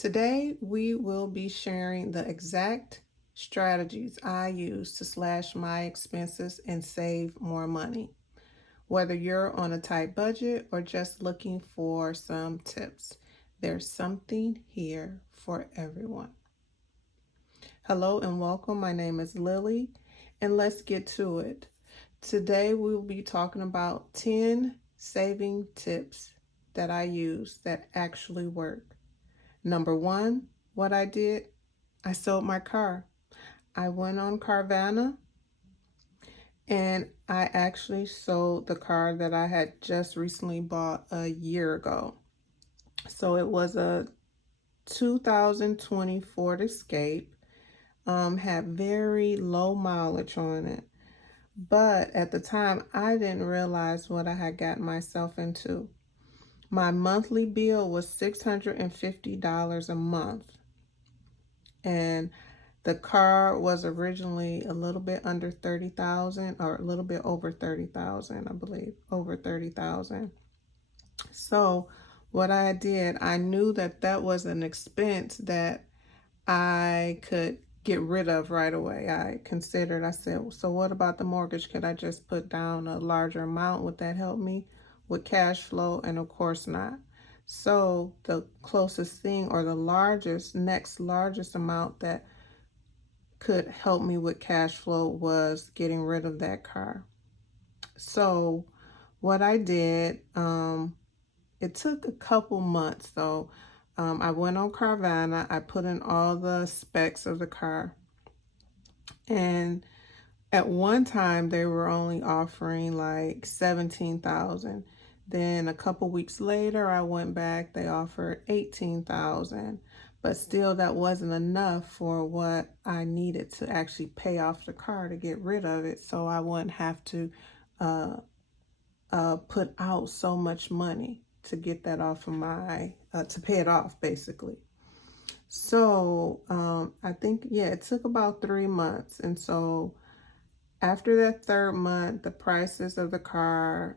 Today, we will be sharing the exact strategies I use to slash my expenses and save more money. Whether you're on a tight budget or just looking for some tips, there's something here for everyone. Hello and welcome. My name is Lily, and let's get to it. Today, we will be talking about 10 saving tips that I use that actually work. Number one, what I did, I sold my car. I went on Carvana and I actually sold the car that I had just recently bought a year ago. So it was a 2020 Ford Escape. Had very low mileage on it. But at the time, I didn't realize what I had gotten myself into. My monthly bill was $650 a month. And the car was originally a little bit under 30,000 or a little bit over 30,000, I believe, over 30,000. So what I did, I knew that that was an expense that I could get rid of right away. I said, so what about the mortgage? Could I just put down a larger amount? Would that help me with cash flow? And of course not. So the closest thing or next largest amount that could help me with cash flow was getting rid of that car. So what I did, it took a couple months though. I went on Carvana, I put in all the specs of the car, and at one time they were only offering like 17,000. Then a couple weeks later I went back, they offered 18,000. But still that wasn't enough for what I needed to actually pay off the car to get rid of it, so I wouldn't have to uh, put out so much money to get that off of to pay it off basically. So I think, yeah, it took about 3 months. And so after that third month, the prices of the car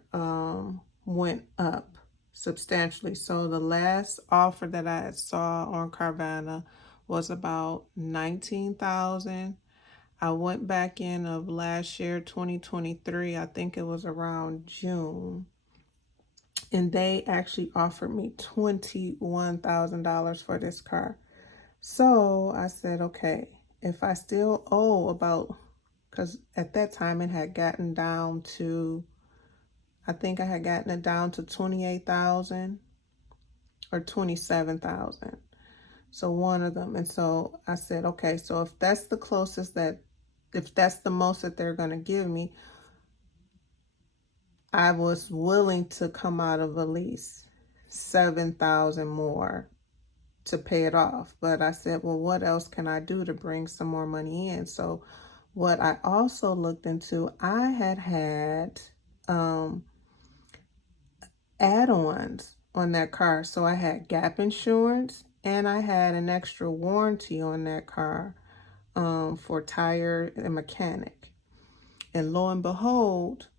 went up substantially. So the last offer that I saw on Carvana was about 19,000. I went back in of last year, 2023. I think it was around June. And they actually offered me $21,000 for this car. So I said, okay, if I still owe about, because at that time it had gotten down to, I think I had gotten it down to 28,000 or 27,000. So one of them. And so I said, okay, so if that's the if that's the most that they're going to give me, I was willing to come out of at least 7,000 more to pay it off. But I said, well, what else can I do to bring some more money in? So what I also looked into, I had add-ons on that car. So I had gap insurance and I had an extra warranty on that car for tire and mechanic. And lo and behold,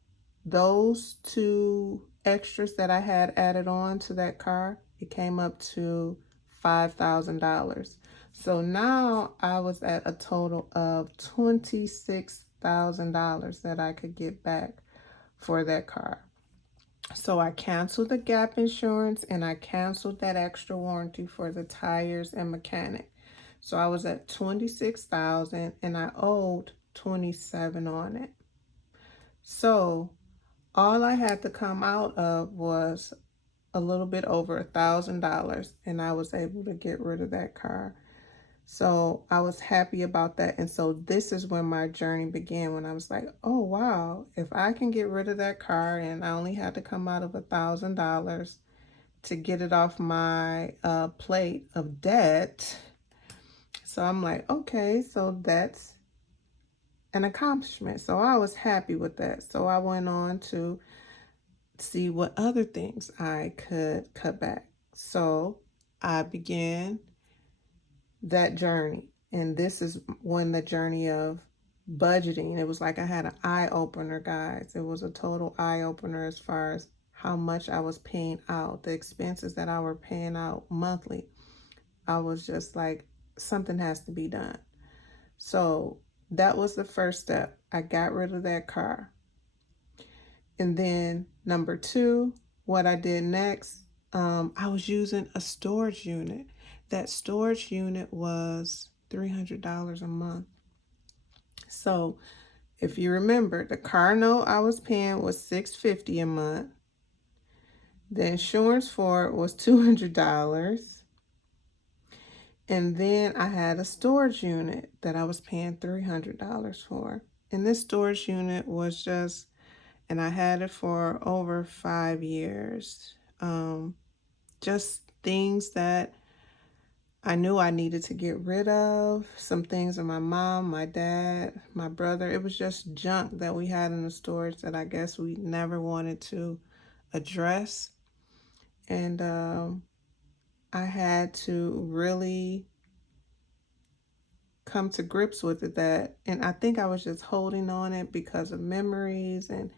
those two extras that I had added on to that car, it came up to $5,000. So now I was at a total of $26,000 that I could get back for that car. So I canceled the gap insurance and I canceled that extra warranty for the tires and mechanic. So I was at 26,000 and I owed 27 on it. So all I had to come out of was a little bit over $1,000 and I was able to get rid of that car. So I was happy about that. And so this is when my journey began, when I was like, oh, wow, if I can get rid of that car and I only had to come out of $1,000 to get it off my plate of debt. So I'm like, okay, so that's an accomplishment. So I was happy with that. So I went on to see what other things I could cut back. So I began that journey. And this is when the journey of budgeting, it was like I had an eye opener, guys. It was a total eye opener as far as how much I was paying out, the expenses that I were paying out monthly. I was just like, something has to be done. So that was the first step. I got rid of that car. And then number two, what I did next, I was using a storage unit. That storage unit was $300 a month. So if you remember, the car note I was paying was $650 a month. The insurance for it was $200. And then I had a storage unit that I was paying $300 for. And this storage unit was just, and I had it for over 5 years. Just things that I knew I needed to get rid of. Some things of my mom, my dad, my brother. It was just junk that we had in the storage that I guess we never wanted to address. And I had to really come to grips with it, that, and I think I was just holding on it because of memories and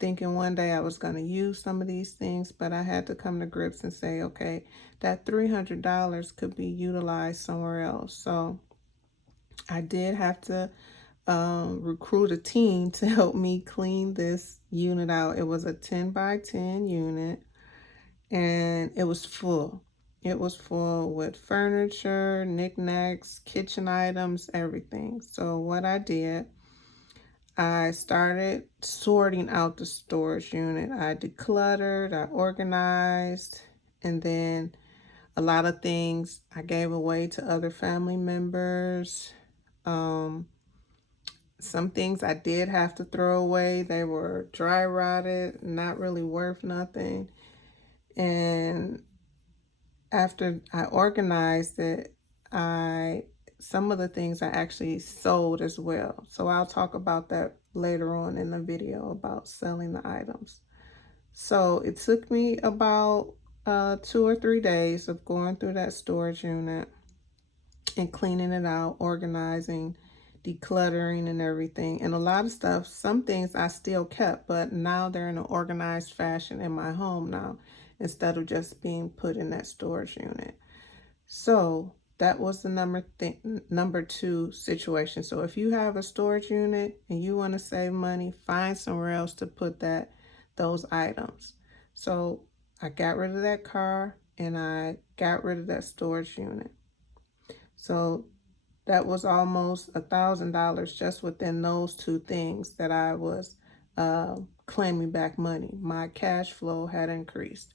thinking one day I was going to use some of these things, but I had to come to grips and say, okay, that $300 could be utilized somewhere else. So I did have to recruit a team to help me clean this unit out. It was a 10 by 10 unit, and it was full. It was full with furniture, knickknacks, kitchen items, everything. So what I did, I started sorting out the storage unit. I decluttered, I organized, and then a lot of things I gave away to other family members. Some things I did have to throw away. They were dry rotted, not really worth nothing. And after I organized it, some of the things I actually sold as well. So I'll talk about that later on in the video about selling the items. So it took me about 2 or 3 days of going through that storage unit and cleaning it out, organizing, decluttering and everything. And a lot of stuff, some things I still kept, but now they're in an organized fashion in my home now, instead of just being put in that storage unit. So that was the number two situation. So if you have a storage unit and you want to save money, find somewhere else to put those items. So I got rid of that car and I got rid of that storage unit. So that was almost $1,000 just within those two things that I was claiming back money. My cash flow had increased.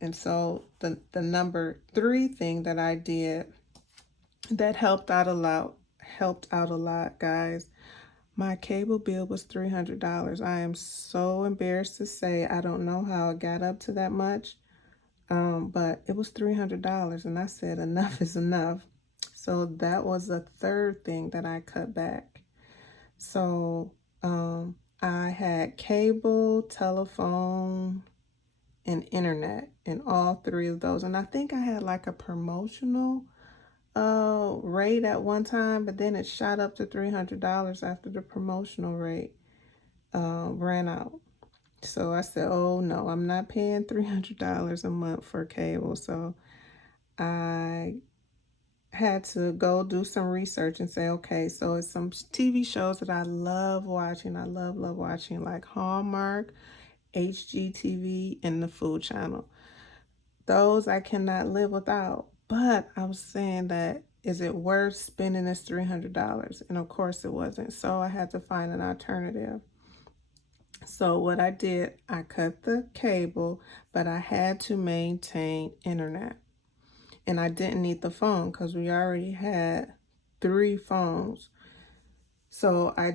And so the number three thing that I did that helped out a lot, guys. My cable bill was $300. I am so embarrassed to say I don't know how it got up to that much, but it was $300, and I said enough is enough. So that was the third thing that I cut back. So I had cable, telephone, and internet in all three of those. And I think I had like a promotional rate at one time, but then it shot up to $300 after the promotional rate ran out. So I said, oh no, I'm not paying $300 a month for cable. So I had to go do some research and say, okay, so it's some TV shows that I love watching. I love watching, like Hallmark, HGTV, and the Food Channel. Those I cannot live without. But I was saying that, is it worth spending this $300? And of course it wasn't. So I had to find an alternative. So what I did, I cut the cable, but I had to maintain internet. And I didn't need the phone because we already had 3 phones. So I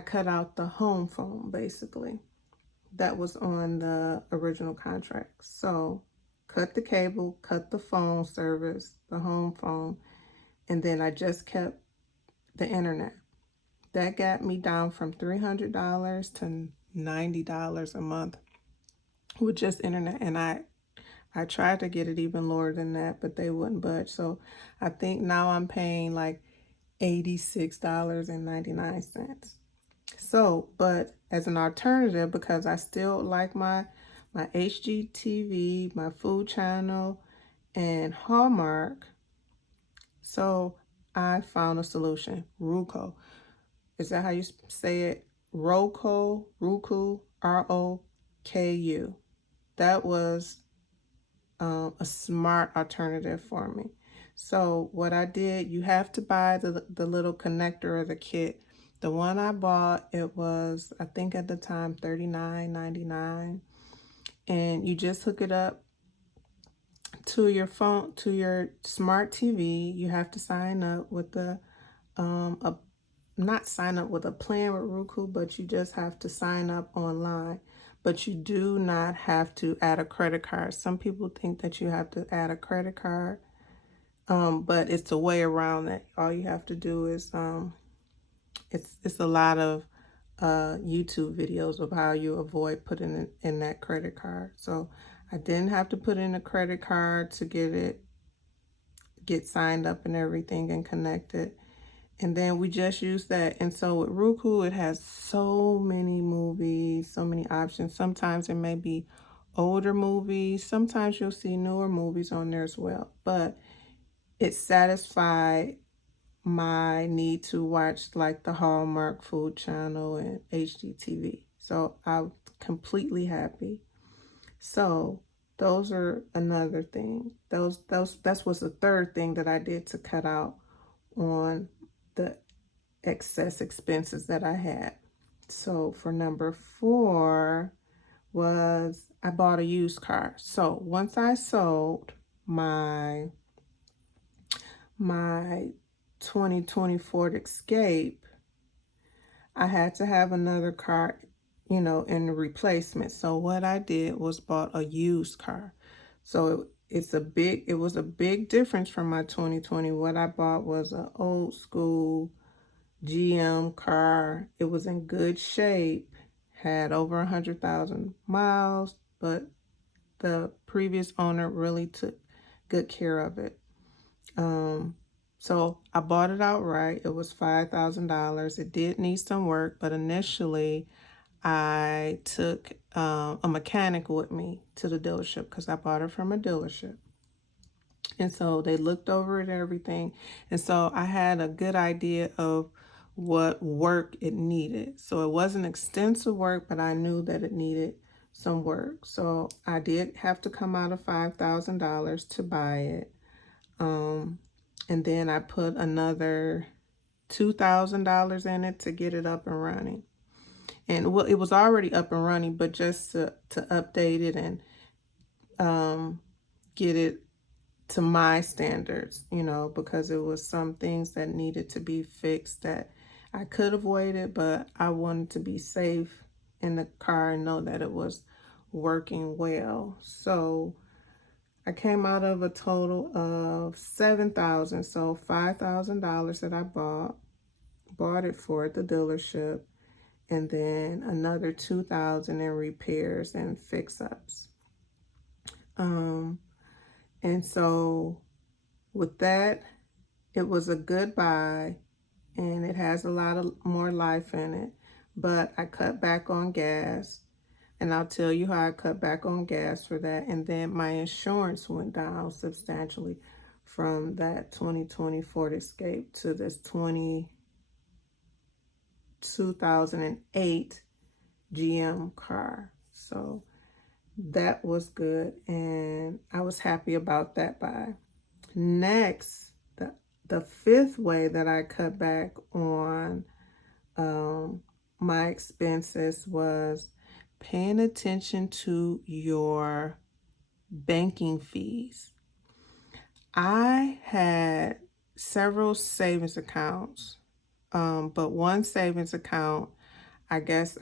cut out the home phone basically. That was on the original contract. So cut the cable, cut the phone service, the home phone, and then I just kept the internet. That got me down from $300 to $90 a month with just internet. And I tried to get it even lower than that, but they wouldn't budge. So I think now I'm paying like $86.99. So, but as an alternative, because I still like my HGTV, my Food Channel, and Hallmark. So I found a solution. Roku. Is that how you say it? Roku, ROKU. That was a smart alternative for me. So what I did, you have to buy the little connector or the kit. The one I bought, it was, I think at the time, $39.99. And you just hook it up to your phone, to your smart TV. You have to sign up with not sign up with a plan with Roku, but you just have to sign up online. But you do not have to add a credit card. Some people think that you have to add a credit card, but it's a way around that. All you have to do is it's a lot of YouTube videos of how you avoid putting in that credit card. So I didn't have to put in a credit card to get signed up and everything and connected. And then we just use that. And so with Roku, it has so many movies, so many options. Sometimes it may be older movies. Sometimes you'll see newer movies on there as well. But it satisfied my need to watch like the Hallmark Food Channel and HGTV. So I'm completely happy. So those are another thing. That was the third thing that I did to cut out on the excess expenses that I had. So for number 4 was I bought a used car. So once I sold my 2020 Ford Escape, I had to have another car, in replacement. So what I did was bought a used car. So it was a big difference from my 2020. What I bought was an old school GM car. It was in good shape, had over 100,000 miles, but the previous owner really took good care of it. So I bought it outright. It was $5,000. It did need some work, but initially I took a mechanic with me to the dealership because I bought it from a dealership. And so they looked over it and everything. And so I had a good idea of what work it needed. So it wasn't extensive work, but I knew that it needed some work. So I did have to come out of $5,000 to buy it. And then I put another $2,000 in it to get it up and running. And well, it was already up and running, but just to update it and get it to my standards, because it was some things that needed to be fixed that I could have waited, but I wanted to be safe in the car and know that it was working well. So I came out of a total of $7,000, so $5,000 that I bought it for at the dealership, and then another $2,000 in repairs and fix-ups. And so with that, it was a good buy, and it has a lot of more life in it. But I cut back on gas, and I'll tell you how I cut back on gas for that. And then my insurance went down substantially from that 2020 Ford Escape to this 2008 GM car. So that was good, and I was happy about that buy. Next, the fifth way that I cut back on my expenses was paying attention to your banking fees. I had several savings accounts, but one savings account, I guess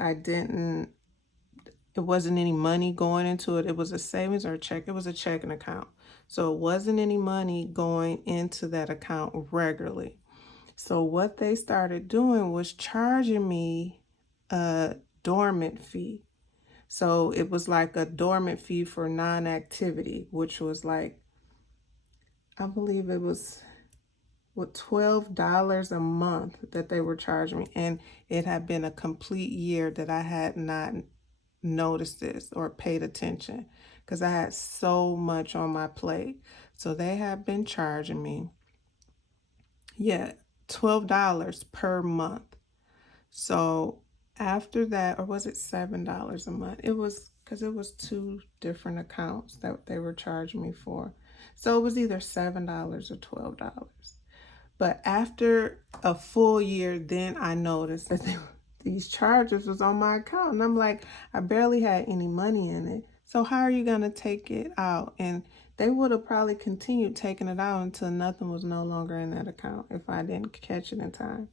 it wasn't any money going into it. It was a savings or a check. It was a checking account. So it wasn't any money going into that account regularly. So what they started doing was charging me a dormant fee. So it was like a dormant fee for non-activity, which was like, I believe it was $12 a month that they were charging me. And it had been a complete year that I had not noticed this or paid attention because I had so much on my plate. So they have been charging me, yeah, $12 per month. So after that, or was it $7 a month? It was, because it was two different accounts that they were charging me for. So it was either $7 or $12. But after a full year, then I noticed that these charges was on my account. And I'm like, I barely had any money in it. So how are you going to take it out? And they would have probably continued taking it out until nothing was no longer in that account if I didn't catch it in time.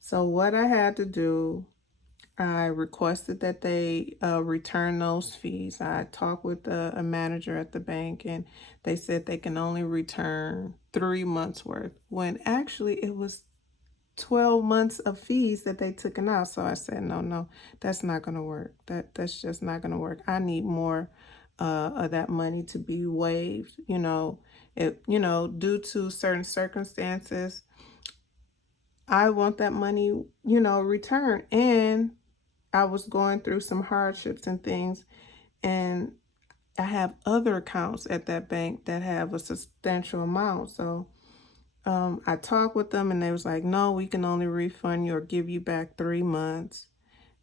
So what I had to do, I requested that they return those fees. I talked with a manager at the bank, and they said they can only return 3 months worth, when actually it was 12 months of fees that they took out. So I said, no, that's not going to work. That's just not going to work. I need more of that money to be waived. Due to certain circumstances, I want that money, returned. And I was going through some hardships and things, and I have other accounts at that bank that have a substantial amount. So I talked with them, and they was like, no, we can only refund you or give you back 3 months.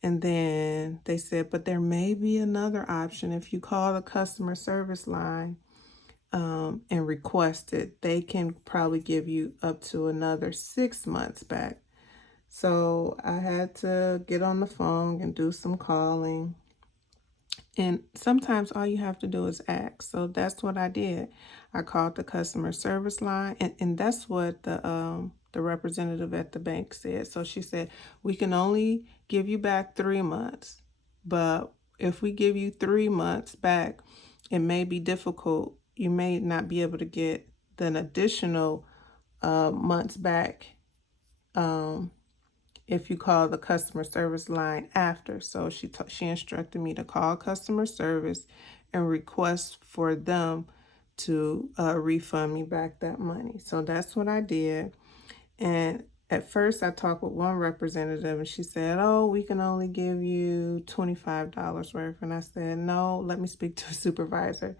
And then they said, but there may be another option. If you call the customer service line and request it, they can probably give you up to another 6 months back. So I had to get on the phone and do some calling. And sometimes all you have to do is ask. So that's what I did. I called the customer service line, and that's what the representative at the bank said. So she said, we can only give you back 3 months, but if we give you 3 months back, it may be difficult. You may not be able to get an additional months back if you call the customer service line after. So she instructed me to call customer service and request for them to refund me back that money. So that's what I did. And at first I talked with one representative, and she said, oh, we can only give you $25 worth. And I said, no, let me speak to a supervisor.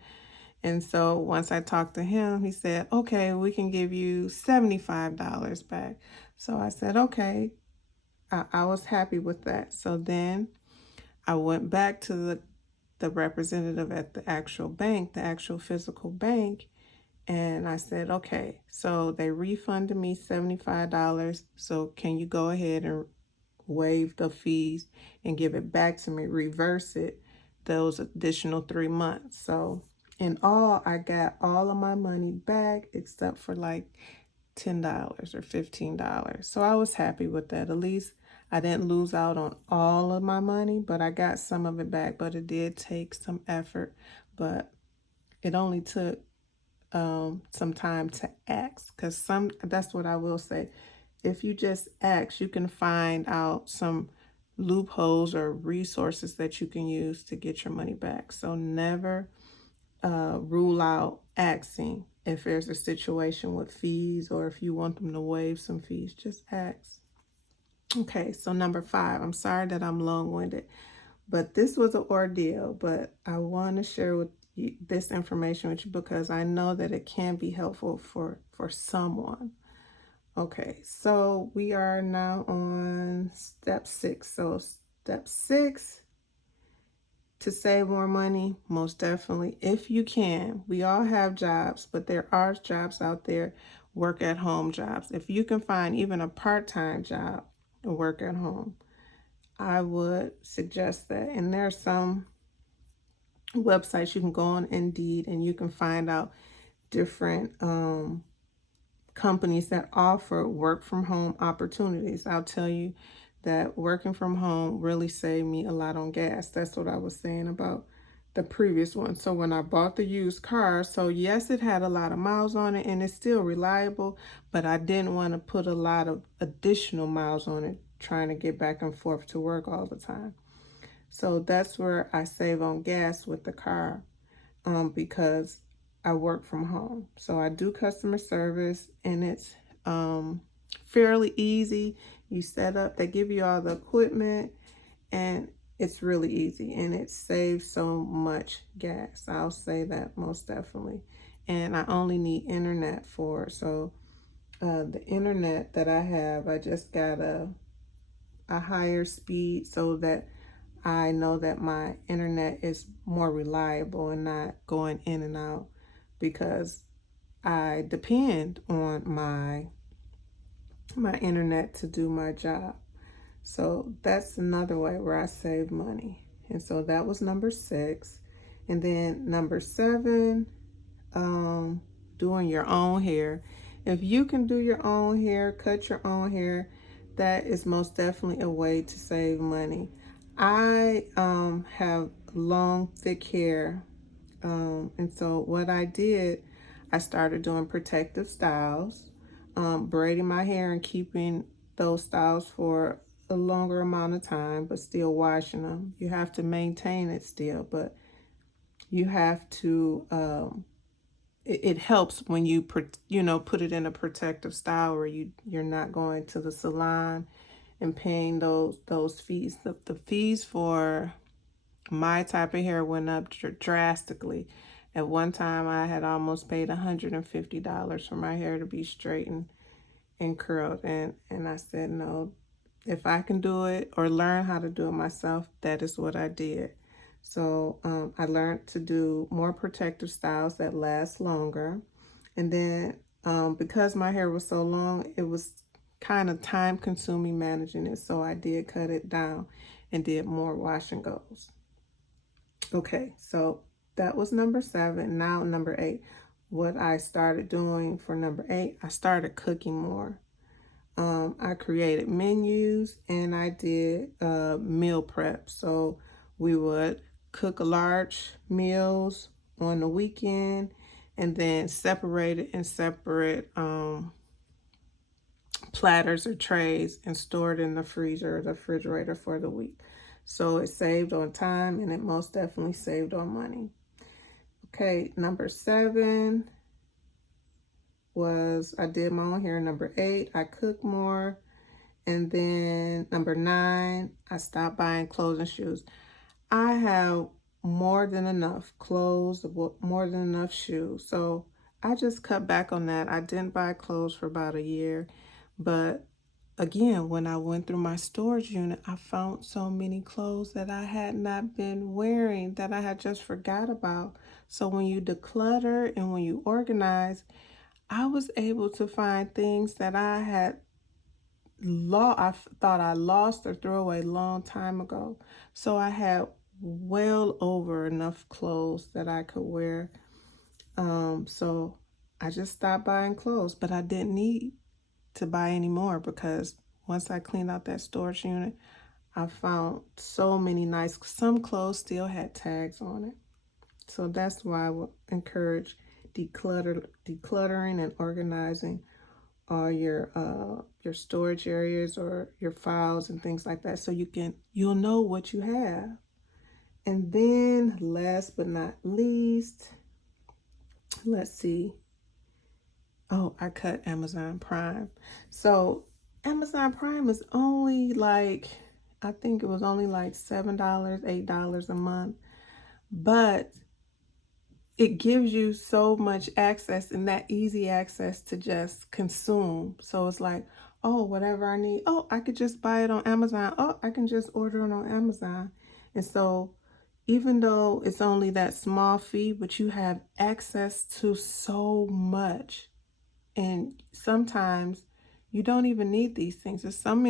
And so once I talked to him, he said, okay, we can give you $75 back. So I said, okay. I was happy with that. So then I went back to the representative at the actual bank, the actual physical bank, and I said, okay, so they refunded me $75. So can you go ahead and waive the fees and give it back to me, reverse it, those additional 3 months. So in all, I got all of my money back except for like $10 or $15. So I was happy with that. At least I didn't lose out on all of my money, but I got some of it back. But it did take some effort, but it only took some time to ask, because that's what I will say. If you just ask, you can find out some loopholes or resources that you can use to get your money back. So never rule out asking if there's a situation with fees, or if you want them to waive some fees. Just ask. Okay, so number 5. I'm sorry that I'm long-winded, but this was an ordeal, but I want to share with you this information with you because I know that it can be helpful for someone. Okay, so we are now on step 6. So step 6, to save more money, most definitely, if you can. We all have jobs, but there are jobs out there, work at home jobs. If you can find even a part-time job and work at home, I would suggest that. And there are some websites you can go on, Indeed, and you can find out different companies that offer work from home opportunities. I'll tell you that working from home really saved me a lot on gas. That's what I was saying about the previous one. So when I bought the used car, so yes, it had a lot of miles on it and it's still reliable, but I didn't want to put a lot of additional miles on it trying to get back and forth to work all the time. So that's where I save on gas with the car, because I work from home. So I do customer service, and it's fairly easy. You set up, they give you all the equipment, and it's really easy, and it saves so much gas. I'll say that most definitely. and I only need internet for. So the internet that I have, I just got a higher speed so that I know that my internet is more reliable and not going in and out, because I depend on my internet to do my job. So that's another way where I save money. And so that was number 6. And then number 7, doing your own hair. If you can do your own hair, cut your own hair, that is most definitely a way to save money. I have long, thick hair. And so what I did, I started doing protective styles, braiding my hair and keeping those styles for a longer amount of time, but still washing them. You have to maintain it still, but you have to, it helps when you, put it in a protective style where you're not going to the salon and paying those fees. The fees for my type of hair went up drastically. At one time, I had almost paid $150 for my hair to be straightened and curled. And I said, no, if I can do it or learn how to do it myself, that is what I did. So I learned to do more protective styles that last longer. And then because my hair was so long, it was kind of time consuming managing it. So I did cut it down and did more wash and goes. Okay, so that was number 7. Now number 8. What I started doing for number 8, I started cooking more. I created menus and I did meal prep. So we would cook large meals on the weekend and then separate it in separate platters or trays and store it in the freezer or the refrigerator for the week. So it saved on time and it most definitely saved on money. Okay, number 7 was I did my own hair. Number 8, I cooked more. And then number 9, I stopped buying clothes and shoes. I have more than enough clothes, more than enough shoes. So I just cut back on that. I didn't buy clothes for about a year. But again, when I went through my storage unit, I found so many clothes that I had not been wearing that I had just forgot about. So when you declutter and when you organize, I was able to find things that I had I thought I lost or threw away a long time ago. So I had well over enough clothes that I could wear. So I just stopped buying clothes, but I didn't need to buy any more because once I cleaned out that storage unit, I found so many some clothes still had tags on it. So that's why I would encourage decluttering and organizing all your storage areas or your files and things like that, so you'll know what you have. And then last but not least, let's see. Oh, I cut Amazon Prime. So Amazon Prime is only like, I think it was only like $7, $8 a month, but it gives you so much access and that easy access to just consume. So it's like, oh, whatever I need, oh, I could just buy it on Amazon. Oh, I can just order it on Amazon. And so even though it's only that small fee, but you have access to so much. And sometimes you don't even need these things. There's some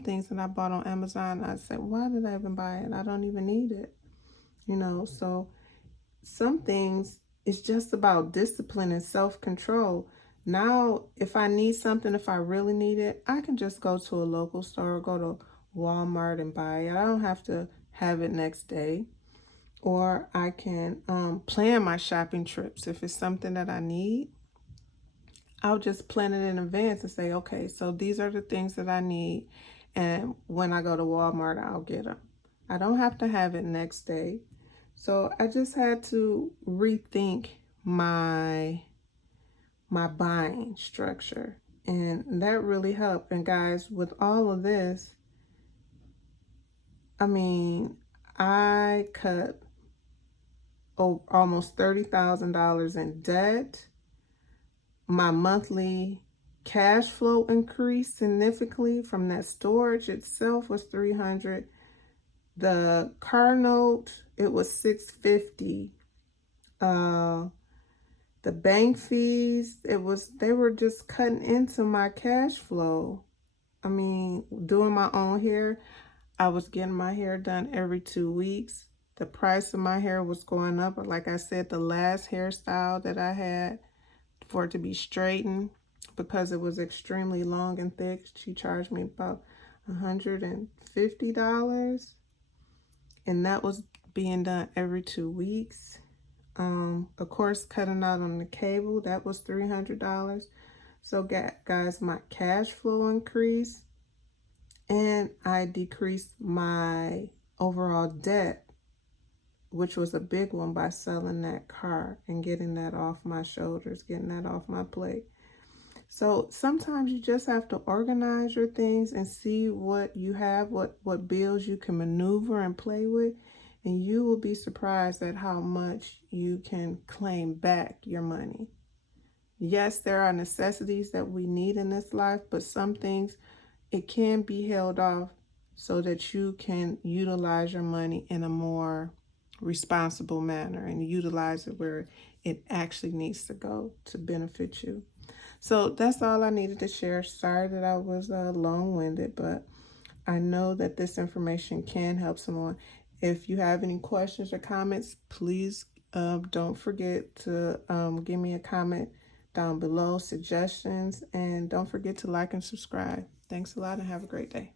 things that I bought on Amazon. I said, why did I even buy it? I don't even need it. So some things, it's just about discipline and self-control. Now, if I need something, if I really need it, I can just go to a local store or go to Walmart and buy it. I don't have to have it next day. Or I can plan my shopping trips. If it's something that I need, I'll just plan it in advance and say, okay, so these are the things that I need. And when I go to Walmart, I'll get them. I don't have to have it next day. So I just had to rethink my buying structure, and that really helped. And guys, with all of this, I mean, I cut almost $30,000 in debt. My monthly cash flow increased significantly from that storage itself was $300. The car note, it was $650. The bank fees, they were just cutting into my cash flow. I mean, doing my own hair, I was getting my hair done every 2 weeks. The price of my hair was going up. Like I said, the last hairstyle that I had for it to be straightened, because it was extremely long and thick, she charged me about $150. And that was being done every 2 weeks. Of course, cutting out on the cable, that was $300. So guys, my cash flow increased, and I decreased my overall debt, which was a big one, by selling that car and getting that off my shoulders, getting that off my plate. So sometimes you just have to organize your things and see what you have, what bills you can maneuver and play with, and you will be surprised at how much you can claim back your money. Yes, there are necessities that we need in this life, but some things, it can be held off so that you can utilize your money in a more responsible manner and utilize it where it actually needs to go to benefit you. So that's all I needed to share. Sorry that I was long-winded, but I know that this information can help someone. If you have any questions or comments, please don't forget to give me a comment down below, suggestions, and don't forget to like and subscribe. Thanks a lot and have a great day.